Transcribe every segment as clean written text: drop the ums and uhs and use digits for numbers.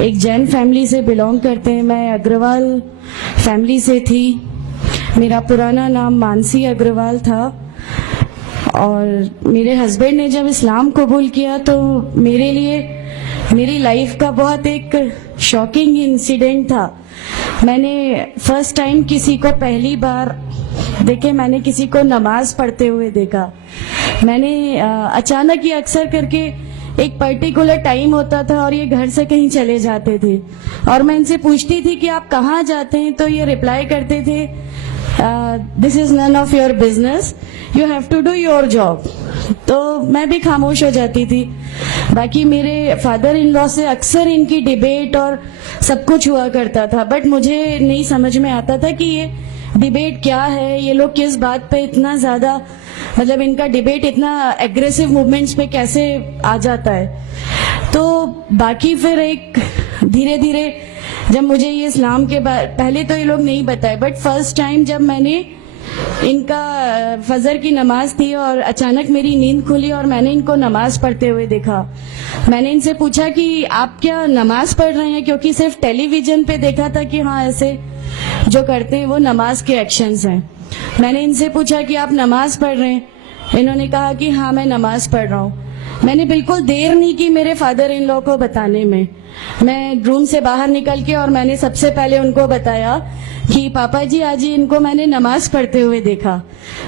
ایک جین فیملی سے بلانگ کرتے ہیں. میں اگروال فیملی سے تھی. میرا پرانا نام مانسی اگروال تھا, اور میرے ہسبینڈ نے جب اسلام قبول کیا تو میرے لیے میری لائف کا بہت ایک شاکنگ انسیڈنٹ تھا. میں نے فرسٹ ٹائم کسی کو پہلی بار دیکھے, میں نے کسی کو نماز پڑھتے ہوئے دیکھا. میں نے اچانک یہ اکثر کر کے ایک پرٹیکولر ٹائم ہوتا تھا اور یہ گھر سے کہیں چلے جاتے تھے, اور میں ان سے پوچھتی تھی کہ آپ کہاں جاتے ہیں, تو یہ ریپلائی کرتے تھے this is none of your business, you have to do your job. تو میں بھی خاموش ہو جاتی تھی. باقی میرے فادر ان لا سے اکثر ان کی ڈیبیٹ اور سب کچھ ہوا کرتا تھا, بٹ مجھے نہیں سمجھ میں آتا تھا کہ یہ ڈیبیٹ کیا ہے, یہ لوگ کس بات پہ اتنا زیادہ, مطلب ان کا ڈیبیٹ اتنا ایگریسو موومنٹس پہ کیسے آ جاتا ہے. تو باقی پھر ایک دھیرے دھیرے جب مجھے یہ اسلام کے پہلے تو یہ لوگ نہیں بتائے, بٹ فرسٹ ٹائم جب میں نے ان کا فجر کی نماز تھی اور اچانک میری نیند کھلی اور میں نے ان کو نماز پڑھتے ہوئے دیکھا. میں نے ان سے پوچھا کہ آپ کیا نماز پڑھ رہے ہیں, کیونکہ صرف ٹیلی ویژن پہ دیکھا تھا کہ ہاں ایسے جو کرتے ہیں وہ نماز کے ایکشنز ہیں. میں نے ان سے پوچھا کہ آپ نماز پڑھ رہے ہیں, انہوں نے کہا کہ ہاں میں نماز پڑھ رہا ہوں. میں نے بالکل دیر نہیں کی میرے فادر ان لا کو بتانے میں. میں روم سے باہر نکل کے اور میں نے سب سے پہلے ان کو بتایا کہ پاپا جی آج ان کو میں نے نماز پڑھتے ہوئے دیکھا.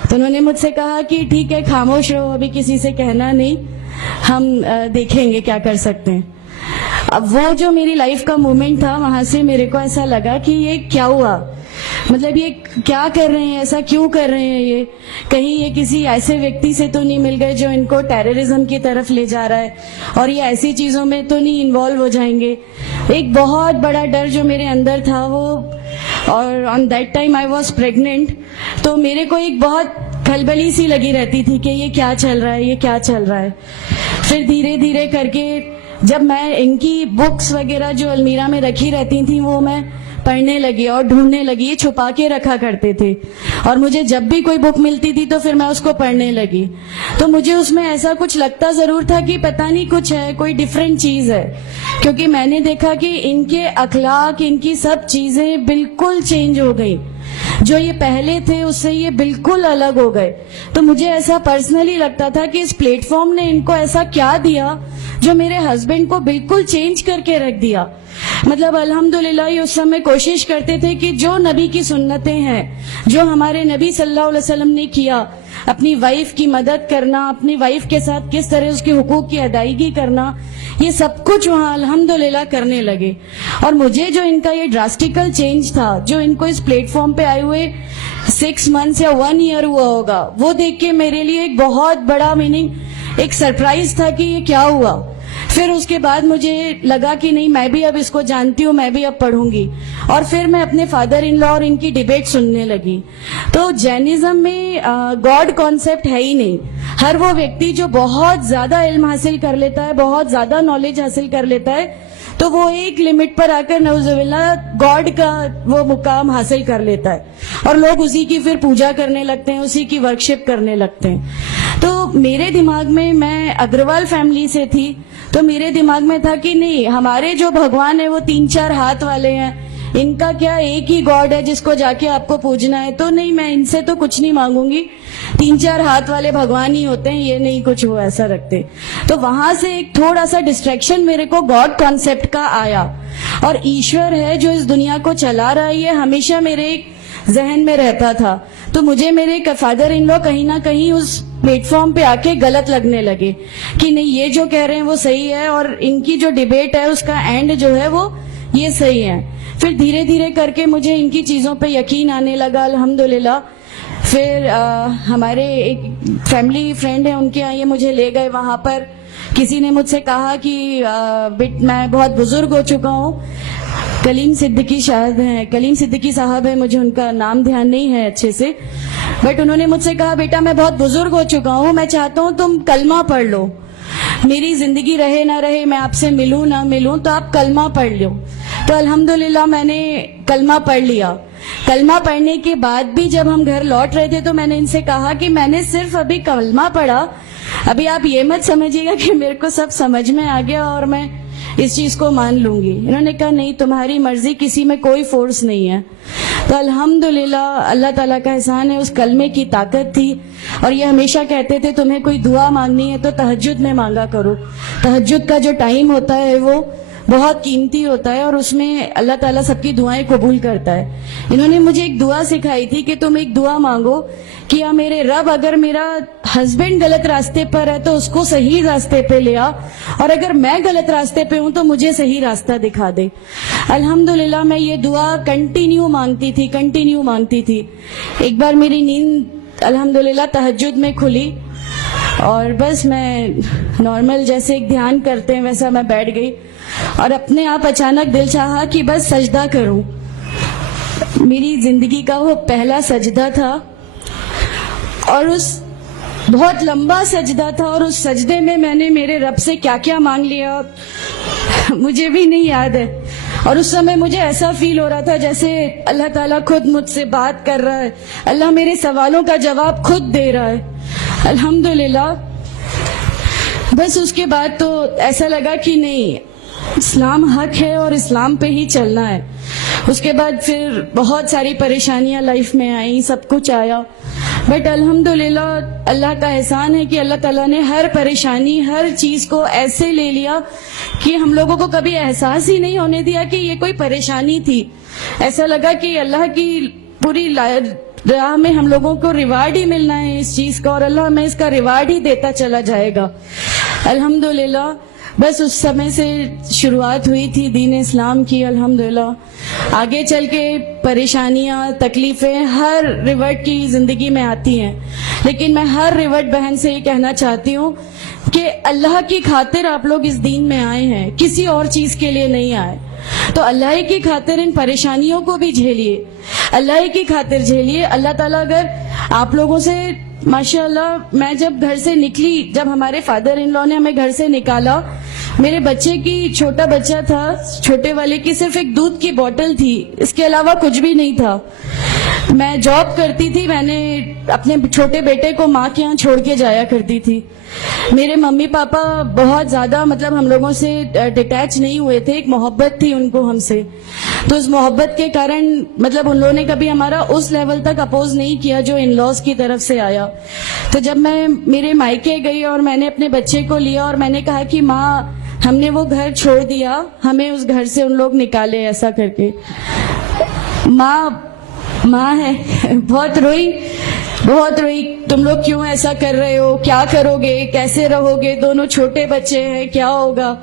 تو انہوں نے مجھ سے کہا کہ ٹھیک ہے خاموش رہو, ابھی کسی سے کہنا نہیں, ہم دیکھیں گے کیا کر سکتے ہیں. اب وہ جو میری لائف کا مومنٹ تھا, وہاں سے میرے کو ایسا لگا کہ یہ کیا ہوا, مطلب یہ کیا کر رہے ہیں, ایسا کیوں کر رہے ہیں, یہ کہیں یہ کسی ایسے ویکتی سے تو نہیں مل گئے جو ان کو ٹیررزم کی طرف لے جا رہا ہے, اور یہ ایسی چیزوں میں تو نہیں انوالو ہو جائیں گے. ایک بہت بڑا ڈر جو میرے اندر تھا وہ, اور on that time I was pregnant, تو میرے کو ایک بہت کھلبلی سی لگی رہتی تھی کہ یہ کیا چل رہا ہے, یہ کیا چل رہا ہے. پھر دھیرے دھیرے کر کے جب میں ان کی بکس وغیرہ جو المیرا میں رکھی رہتی تھیں وہ میں پڑھنے لگی اور ڈھونڈنے لگی. یہ چھپا کے رکھا کرتے تھے, اور مجھے جب بھی کوئی بک ملتی تھی تو پھر میں اس کو پڑھنے لگی. تو مجھے اس میں ایسا کچھ لگتا ضرور تھا کہ پتہ نہیں کچھ ہے, کوئی ڈفرینٹ چیز ہے, کیونکہ میں نے دیکھا کہ ان کے اخلاق, ان کی سب چیزیں بالکل چینج ہو گئی. جو یہ پہلے تھے اس سے یہ بالکل الگ ہو گئے. تو مجھے ایسا پرسنلی لگتا تھا کہ اس پلیٹ فارم نے ان کو ایسا کیا دیا جو میرے ہسبینڈ کو بالکل چینج کر کے رکھ دیا. مطلب الحمدللہ یہ اس سمے کوشش کرتے تھے کہ جو نبی کی سنتیں ہیں, جو ہمارے نبی صلی اللہ علیہ وسلم نے کیا, اپنی وائف کی مدد کرنا, اپنی وائف کے ساتھ کس طرح اس کے حقوق کی ادائیگی کرنا, یہ سب کچھ وہاں الحمدللہ کرنے لگے. اور مجھے جو ان کا یہ ڈراسٹیکل چینج تھا, جو ان کو اس پلیٹ فارم پہ آئے ہوئے 6 months یا 1 year ہوا ہوگا, وہ دیکھ کے میرے لیے ایک بہت بڑا ایک سرپرائز تھا کہ یہ کیا ہوا. پھر اس کے بعد مجھے لگا کہ نہیں, میں بھی اب اس کو جانتی ہوں, میں بھی اب پڑھوں گی. اور پھر میں اپنے فادر ان لا اور ان کی ڈیبیٹ سننے لگی. تو جینزم میں گاڈ کانسیپٹ ہے ہی نہیں. ہر وہ ویکتی جو بہت زیادہ علم حاصل کر لیتا ہے, بہت زیادہ نالج حاصل کر لیتا ہے, تو وہ ایک لمٹ پر آ کر نعوذ باللہ گاڈ کا وہ مقام حاصل کر لیتا ہے, اور لوگ اسی کی پھر پوجا کرنے لگتے ہیں, اسی کی ورشپ کرنے لگتے ہیں. تو میرے دماغ میں اگروال فیملی سے تھی, تو میرے دماغ میں تھا کہ نہیں, ہمارے جو بھگوان ہیں وہ 3-4 ہاتھ والے ہیں, ان کا کیا ایک ہی گاڈ ہے جس کو جا کے آپ کو پوجنا ہے. تو نہیں, میں ان سے تو کچھ نہیں مانگوں گی, 3-4 ہاتھ والے بھگوان ہی ہوتے ہیں, یہ نہیں کچھ وہ ایسا رکھتے. تو وہاں سے ایک تھوڑا سا ڈسٹریکشن میرے کو گاڈ کانسیپٹ کا آیا, اور ایشور ہے جو اس دنیا کو چلا رہا ہے, یہ ہمیشہ میرے ذہن میں رہتا تھا. تو مجھے میرے فادر ان لا کہیں نہ کہیں اس پلیٹ فارم پہ آ کے غلط لگنے لگے کہ نہیں, یہ جو کہہ رہے ہیں وہ صحیح ہے, اور ان کی جو ڈیبیٹ ہے اس کا اینڈ جو ہے وہ یہ صحیح ہے. پھر دھیرے دھیرے کر کے مجھے ان کی چیزوں پہ یقین آنے لگا الحمدللہ. پھر ہمارے ایک فیملی فرینڈ ہیں, ان کے یہاں یہ مجھے لے گئے. وہاں پر کسی نے مجھ سے کہا کہ میں بہت بزرگ ہو چکا ہوں, کلیم صدیقی شاہد ہیں, کلیم صدیقی صاحب ہیں, مجھے ان کا نام دھیان نہیں ہے اچھے سے, بٹ انہوں نے مجھ سے کہا بیٹا میں بہت بزرگ ہو چکا ہوں, میں چاہتا ہوں تم کلمہ پڑھ لو, میری زندگی رہے نہ رہے, میں آپ سے ملوں نہ ملوں, تو آپ کلمہ پڑھ لو. تو الحمدللہ میں نے کلمہ پڑھ لیا. کلمہ پڑھنے کے بعد بھی جب ہم گھر لوٹ رہے تھے تو میں نے ان سے کہا کہ میں نے صرف ابھی کلمہ پڑھا, ابھی آپ یہ مت سمجھیے گا کہ میرے کو سب سمجھ میں آ گیا اور میں اس چیز کو مان لوں گی. انہوں نے کہا نہیں, تمہاری مرضی, کسی میں کوئی فورس نہیں ہے. تو الحمدللہ اللہ تعالیٰ کا احسان ہے, اس کلمے کی طاقت تھی. اور یہ ہمیشہ کہتے تھے تمہیں کوئی دعا مانگنی ہے تو تہجد میں مانگا کرو. تہجد کا جو ٹائم ہوتا ہے وہ بہت قیمتی ہوتا ہے اور اس میں اللہ تعالیٰ سب کی دعائیں قبول کرتا ہے. انہوں نے مجھے ایک دعا سکھائی تھی کہ تم ایک دعا مانگو کہ یا میرے رب, اگر میرا ہسبینڈ غلط راستے پر ہے تو اس کو صحیح راستے پہ لے آ, اور اگر میں غلط راستے پہ ہوں تو مجھے صحیح راستہ دکھا دے. الحمدللہ میں یہ دعا کنٹینیو مانگتی تھی. ایک بار میری نیند الحمدللہ تہجد میں کھلی اور بس میں نارمل جیسے ایک دھیان کرتے ہیں ویسا میں بیٹھ گئی اور اپنے آپ اچانک دل چاہا کہ بس سجدہ کروں. میری زندگی کا وہ پہلا سجدہ تھا اور اس بہت لمبا سجدہ تھا, اور اس سجدے میں میں نے میرے رب سے کیا کیا مانگ لیا مجھے بھی نہیں یاد ہے. اور اس سمے مجھے ایسا فیل ہو رہا تھا جیسے اللہ تعالیٰ خود مجھ سے بات کر رہا ہے, اللہ میرے سوالوں کا جواب خود دے رہا ہے. الحمدللہ بس اس کے بعد تو ایسا لگا کہ نہیں, اسلام حق ہے اور اسلام پہ ہی چلنا ہے. اس کے بعد پھر بہت ساری پریشانیاں لائف میں آئیں, سب کچھ آیا, بٹ الحمدللہ اللہ کا احسان ہے کہ اللہ تعالیٰ نے ہر پریشانی, ہر چیز کو ایسے لے لیا کہ ہم لوگوں کو کبھی احساس ہی نہیں ہونے دیا کہ یہ کوئی پریشانی تھی. ایسا لگا کہ اللہ کی پوری راہ میں ہم لوگوں کو ریوارڈ ہی ملنا ہے اس چیز کا, اور اللہ ہمیں اس کا ریوارڈ ہی دیتا چلا جائے گا. الحمدللہ بس اس سمے سے شروعات ہوئی تھی دین اسلام کی. الحمدللہ آگے چل کے پریشانیاں, تکلیفیں ہر ریورٹ کی زندگی میں آتی ہیں, لیکن میں ہر ریورٹ بہن سے یہ کہنا چاہتی ہوں کہ اللہ کی خاطر آپ لوگ اس دین میں آئے ہیں, کسی اور چیز کے لیے نہیں آئے. تو اللہ ہی کی خاطر ان پریشانیوں کو بھی جھیلیے, اللہ ہی کی خاطر جھیلیے. اللہ تعالیٰ اگر آپ لوگوں سے, ماشاءاللہ میں جب گھر سے نکلی, جب ہمارے فادر ان لا نے ہمیں گھر سے نکالا, میرے بچے کی, چھوٹا بچہ تھا, چھوٹے والے کی صرف ایک دودھ کی بوتل تھی, اس کے علاوہ کچھ بھی نہیں تھا. میں جاب کرتی تھی, میں نے اپنے چھوٹے بیٹے کو ماں کے یہاں چھوڑ کے جایا کرتی تھی. میرے ممی پاپا بہت زیادہ مطلب ہم لوگوں سے ڈیٹیچ نہیں ہوئے تھے, ایک محبت تھی ان کو ہم سے, تو اس محبت کے کارن مطلب ان لوگوں نے کبھی ہمارا اس لیول تک اپوز نہیں کیا جو ان لاز کی طرف سے آیا. تو جب میں میرے مائکے گئی اور میں نے اپنے بچے کو لیا اور میں نے کہا کہ ماں ہم نے وہ گھر چھوڑ دیا, ہمیں اس گھر سے ان لوگ نکالے, ایسا کر کے ماں ہے, بہت روئی, تم لوگ کیوں ایسا کر رہے ہو, کیا کرو گے, کیسے رہو گے, دونوں چھوٹے بچے ہیں, کیا ہوگا.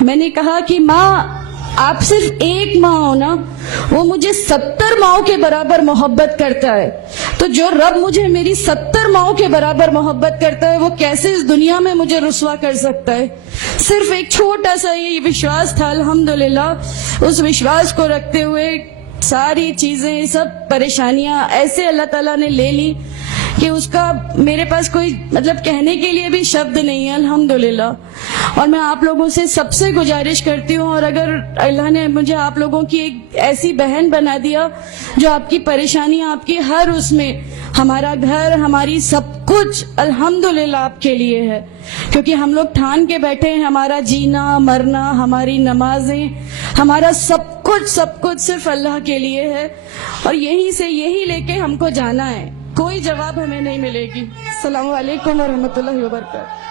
میں نے کہا کہ ماں آپ صرف ایک ماں ہو نا, وہ مجھے 70 ماؤں کے برابر محبت کرتا ہے, تو جو رب مجھے میری 70 ماؤں کے برابر محبت کرتا ہے وہ کیسے اس دنیا میں مجھے رسوا کر سکتا ہے. صرف ایک چھوٹا سا یہ وشواس تھا. الحمدللہ اس وشواس کو رکھتے ہوئے ساری چیزیں, سب پریشانیاں ایسے اللہ تعالیٰ نے لے لی کہ اس کا میرے پاس کوئی مطلب کہنے کے لیے بھی شبد نہیں ہے. الحمدللہ. اور میں آپ لوگوں سے سب سے گزارش کرتی ہوں, اور اگر اللہ نے مجھے آپ لوگوں کی ایک ایسی بہن بنا دیا جو آپ کی پریشانیاں, آپ کی ہر اس میں, ہمارا گھر, ہماری سب کچھ الحمدللہ آپ کے لیے ہے, کیونکہ ہم لوگ ٹھان کے بیٹھے ہیں ہمارا جینا مرنا, ہماری نمازیں, ہمارا سب کچھ صرف اللہ کے لیے ہے, اور یہی لے کے ہم کو جانا ہے. کوئی جواب ہمیں نہیں ملے گی. السلام علیکم ورحمۃ اللہ وبرکاتہ.